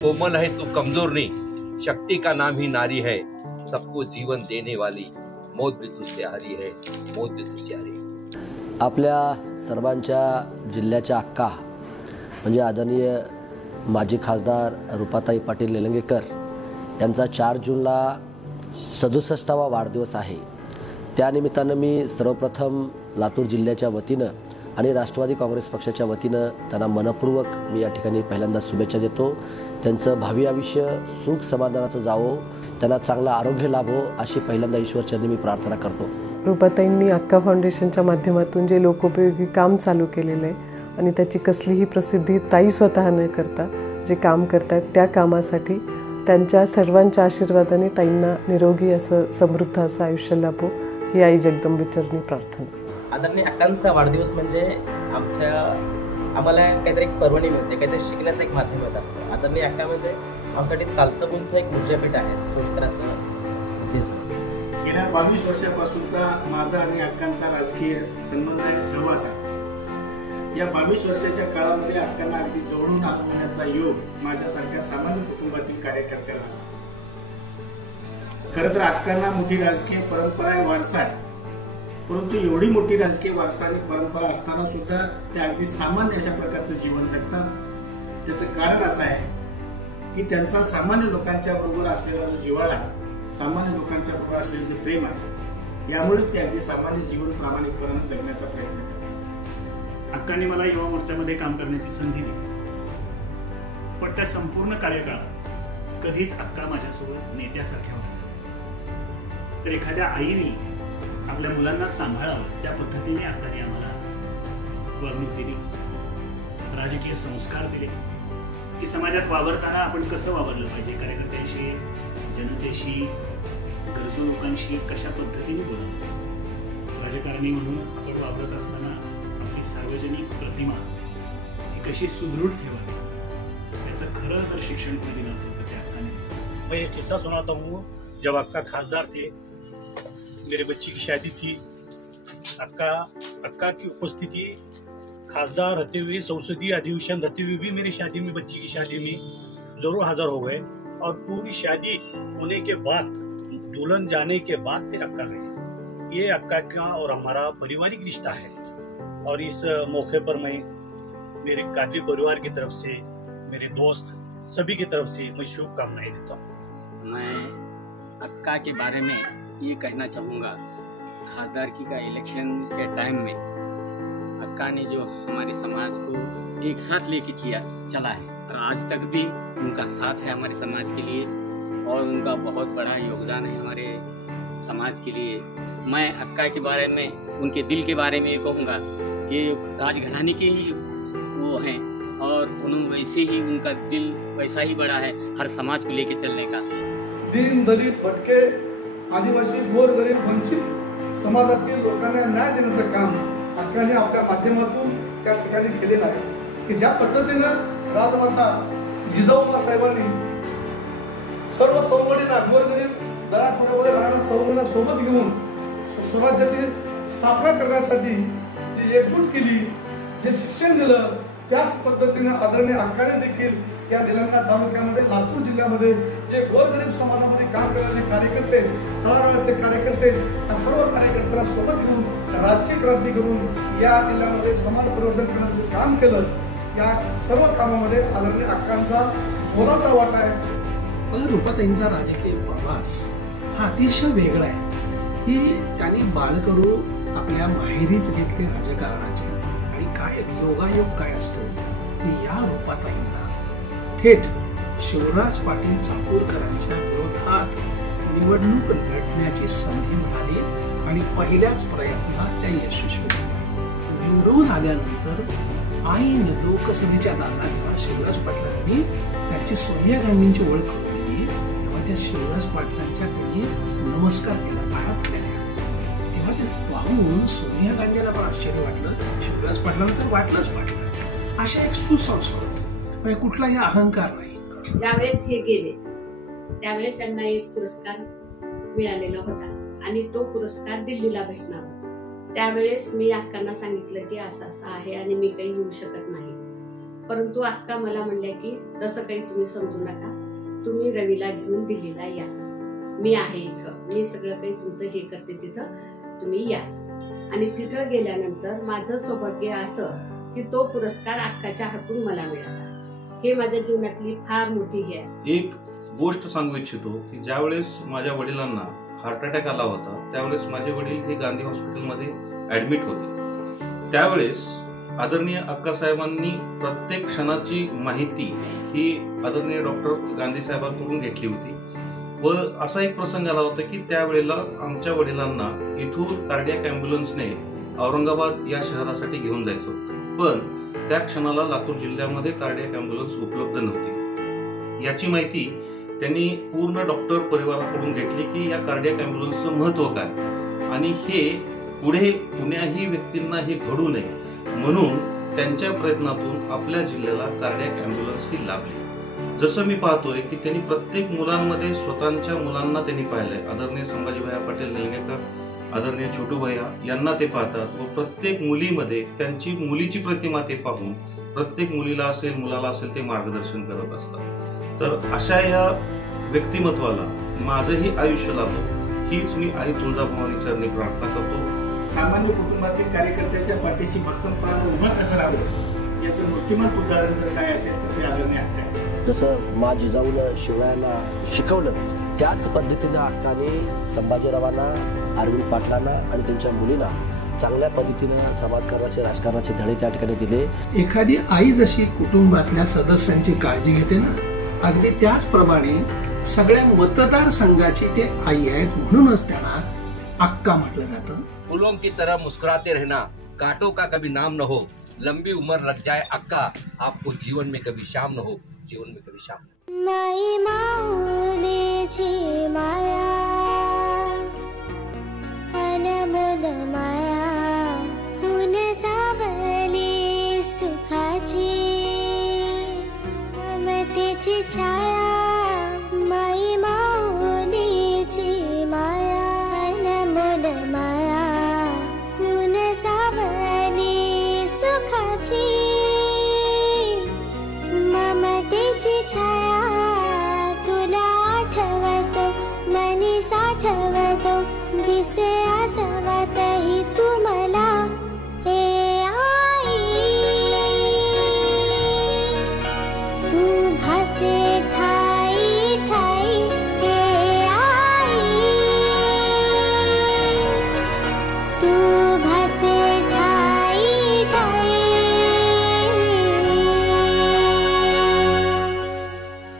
कोमल है तू कमजोर नहीं, शक्ति का नाम ही नारी है, सबको जीवन देने वाली, मौत भी तुझसे हारी है, मौत भी तुझसे हारी है। आपल्या सर्वांच्या जिल्ह्याच्या अक्का म्हणजे आदरणीय माजी खासदार रूपाताई पाटील निलंगेकर यांचा 4 जूनला 67वा वाढदिवस आहे। त्यानिमित्तानं मी सर्वप्रथम लातूर जिल्ह्याच्या वतीनं आणि राष्ट्रवादी काँग्रेस पक्षाच्या वतीनं त्यांना मनपूर्वक मी या ठिकाणी पहिल्यांदा शुभेच्छा देतो। त्यांचं भावी आयुष्य सुख समाधानाचं जावो, त्यांना चांगलं आरोग्य लाभो अशी पहिल्यांदा ईश्वरचरणी मी प्रार्थना करतो। रूपाताईंनी अक्का फाउंडेशनच्या माध्यमातून जे लोकोपयोगी काम चालू केलेलं आहे आणि त्याची कसलीही प्रसिद्धी ताई स्वतः न करता जे काम करतात त्या कामासाठी त्यांच्या सर्वांच्या आशीर्वादाने ताईंना निरोगी असं समृद्ध असं आयुष्य लाभो ही आई जगदंबेचरणी प्रार्थना। आदरणीय अक्कांचा वाढदिवस म्हणजे आम्हाला काहीतरी एक पर्वणी मिळते, काहीतरी शिकण्याचं एक माध्यम मिळत असतं। आदरणीय अक्का म्हणजे आमच्यासाठी चालतं बोलतं एक ऊर्जापीठ आहे संस्काराचं उद्देश। गेल्या 22 वर्षापासूनचा माझा आणि अक्कांचा राजकीय संबंध आहे, सहवास आहे। या 22 वर्षाच्या काळामध्ये अक्कांना अगदी जवळून अनुभवण्याचा योग माझ्यासारख्या सामान्य कुटुंबातील कार्यकर्त्यांना। खरं तर अक्कांना मोठी राजकीय परंपरा आहे, वारसा आहे, परंतु एवढी मोठी राजकीय वारसा आणि परंपरा असताना सुद्धा ते अगदी सामान्य अशा प्रकारचं जीवन जगतात। त्याचं कारण असं आहे की त्यांचा सामान्य लोकांच्या बरोबर असलेला जो जिव्हाळा आहे, सामान्य लोकांच्या बरोबर असलेले जे प्रेम आहे, यामुळेच ते अगदी सामान्य जीवन प्रामाणिकपणाने जगण्याचा प्रयत्न करतात। अक्कांनी मला युवा मोर्चामध्ये काम करण्याची संधी दिली, पण त्या संपूर्ण कार्यकाळात कधीच अक्का माझ्यासोबत नेत्यासारख्या होत्या। तर एखाद्या आईने आपल्या मुलांना सांभाळावं त्या पद्धतीने अक्कांनी आम्हाला वागणूक दिली, राजकीय संस्कार दिले की समाजात वावरताना आपण कसं वावरलं पाहिजे, कार्यकर्त्यांशी, जनतेशी, गरजू लोकांशी कशा पद्धतीने बोलावं, राजकारणी म्हणून आपण वावरत असताना आपली सार्वजनिक प्रतिमा ही कशी सुदृढ ठेवावी याचं खरं तर शिक्षण कोणी दिलं असेल तर त्या अक्काने। मैं एक किस्सा सुनाता हूँ। जब अक्का खासदार थे, मेरे बच्ची की शादी थी, अक्का की उपस्थिति खासदार रहते हुए, संसदीय अधिवेशन रहते हुए भी मेरी शादी में, बच्ची की शादी में जरूर हाजिर हो गए। और पूरी शादी होने के बाद, दुल्हन जाने के बाद फिर अक्का गई। ये अक्का का और हमारा पारिवारिक रिश्ता है। और इस मौके पर मैं मेरे काफी परिवार की तरफ से, मेरे दोस्त सभी की तरफ से मैं शुभकामनाएं देता हूँ। मैं अक्का के बारे में ये कहना चाहूँगा, खासदारकी का इलेक्शन के टाइम में अक्का ने जो हमारे समाज को एक साथ लेके चला है और आज तक भी उनका साथ है हमारे समाज के लिए, और उनका बहुत बड़ा योगदान है हमारे समाज के लिए। मैं अक्का के बारे में, उनके दिल के बारे में ये कहूँगा कि राजघराने के ही वो हैं और उन्होंने वैसे ही, उनका दिल वैसा ही बड़ा है हर समाज को लेके चलने का। दीन दलित भटके आदिवासी गोरगरीब वंचित समाजातील लोकांना न्याय देण्याचं काम अक्काने आपल्या माध्यमातून त्या ठिकाणी केलेलं आहे। की ज्या पद्धतीनं राजमाता जिजाऊमा साहेबांनी सर्व सवंगडींना, गोरगरीब दलाखोऱ्यामध्ये राहणाऱ्या सवंगडींना सोबत घेऊन स्वराज्याची स्थापना करण्यासाठी जी एकजूट केली, जे शिक्षण दिलं, त्याच पद्धतीने आदरणीय अक्काने देखील या निलंगा तालुक्यामध्ये, लातूर जिल्ह्यामध्ये जे गोरगरीब समाजामध्ये काम करणारे कार्यकर्ते, तळागाळातले कार्यकर्ते, या सर्व कार्यकर्त्यांना सोबत घेऊन राजकीय क्रांती करून या जिल्ह्यामध्ये समाज परिवर्तन करण्याचं काम केलं। या सर्व कामामध्ये आदरणीय अक्कांचा मोलाचा वाटा आहे। पण रूपाताईंचा राजकीय प्रवास हा अतिशय वेगळा आहे की त्यांनी बाळकडू आपल्या माहेरीच घेतले राजकारणाचे। आणि काय योगायोग काय असतो की या रूपाताईंना थेट शिवराज पाटील चाकूरकरांच्या विरोधात निवडणूक लढण्याची संधी मिळाली आणि पहिल्याच प्रयत्नात त्या यशस्वी झाल्या। निवडून आल्यानंतर आईने लोकसभेच्या दालनात जेव्हा शिवराज पाटलांनी त्यांची सोनिया गांधींची ओळख करून दिली, तेव्हा त्या शिवराज पाटलांच्या त्यांनी नमस्कार केला, पाया पडल्या तेव्हा ते पाहून सोनिया गांधीला पण आश्चर्य वाटलं, शिवराज पाटलांना तर वाटलंच पाटलं। अशा एक सुसंस्कृत, कुठलाही अहंकार नाही। ज्यावेळेस हे गेले त्यावेळेस त्यांना एक पुरस्कार मिळालेला होता आणि तो पुरस्कार दिल्लीला भेटणार होता। त्यावेळेस मी अक्कांना सांगितलं की असं असं आहे आणि मी काही येऊ शकत नाही, परंतु अक्का मला म्हणल्या की तसं काही तुम्ही समजू नका, तुम्ही रवीला घेऊन दिल्लीला या, मी आहे इथं, मी सगळं काही तुमचं हे करते, तिथं तुम्ही या. आणि तिथं गेल्यानंतर माझं सौभाग्य असं की तो पुरस्कार अक्काच्या हातून मला मिळाला. हे माझ्या जीवनातली फार मोठी हे आहे. एक गोष्ट सांगू इच्छितो की ज्यावेळेस माझ्या वडिलांना हार्ट अटॅक आला होता त्यावेळेस माझे वडील हे गांधी हॉस्पिटलमध्ये ऍडमिट होते. त्यावेळेस आदरणीय अक्का साहेबांनी प्रत्येक क्षणाची माहिती ही आदरणीय डॉक्टर गांधी साहेबांकडून घेतली होती. व असा एक प्रसंग आला होता की त्यावेळेला आमच्या वडिलांना इथून कार्डियाक अँब्युलन्सने औरंगाबाद या शहरासाठी घेऊन जायचं होतं, पण त्या क्षणाला लातूर जिल्ह्यामध्ये कार्डियाक अँब्युलन्स उपलब्ध नव्हती. याची माहिती त्यांनी पूर्ण डॉक्टर परिवाराकडून घेतली की या कार्डियाक अँब्युलन्सचं महत्व काय आणि हे पुढे कुण्याही व्यक्तींना हे घडू नये म्हणून त्यांच्या प्रयत्नातून आपल्या जिल्ह्याला कार्डियाक अँब्युलन्स ही लाभली. जसं मी पाहतोय की त्यांनी प्रत्येक मुलांमध्ये स्वतःच्या मुलांना त्यांनी पाहिलंय. आदरणीय संभाजीभाई पाटील निलंगेकर, आदरणीय छोटू भैया यांना ते पाहतात व प्रत्येक मुलीमध्ये त्यांची मुलीची प्रतिमा ते पाहून प्रत्येक मुलीला असेल मुलाला असेल ते मार्गदर्शन करत असतात. तर अशा या व्यक्तिमत्वाला माझंही आयुष्य लाभो हीच मी आई तुळजाभवानी चरणी प्रार्थना करतो. सामान्य कुटुंबातील कार्यकर्त्याच्या पाठीशी भक्कमपणाने उभं कसं राहावं याचं मूर्तिमंत उदाहरण जर काय असेल तर ते आदरणीय अक्का आहे. जसं मा जिजाऊनं शिवरायांना शिकवलं त्याच पद्धतीनं अक्काने संभाजीरावांना, अरविंद पाटलांना आणि त्यांच्या मुलींना चांगल्या पद्धतीनं समाजकारणाचे राजकारणाचे धडे त्या ठिकाणी दिले. एखादी आई जशी कुटुंबातल्या सदस्यांची काळजी घेते ना, अगदी त्याचप्रमाणे सगळ्या मतदारसंघाची ते आई आहेत, म्हणूनच त्यांना अक्का म्हटलं जातं. फूलों की तरह मुस्कुराते रहना, कांटों का कभी नाम न हो, लंबी उम्र लग जाए अक्का, आपको जीवन में कभी शाम न हो, जीवन में कभी शाम. माई माऊलीची माया अनमोल माया ऊन सावली सुखाची ममतेची छाया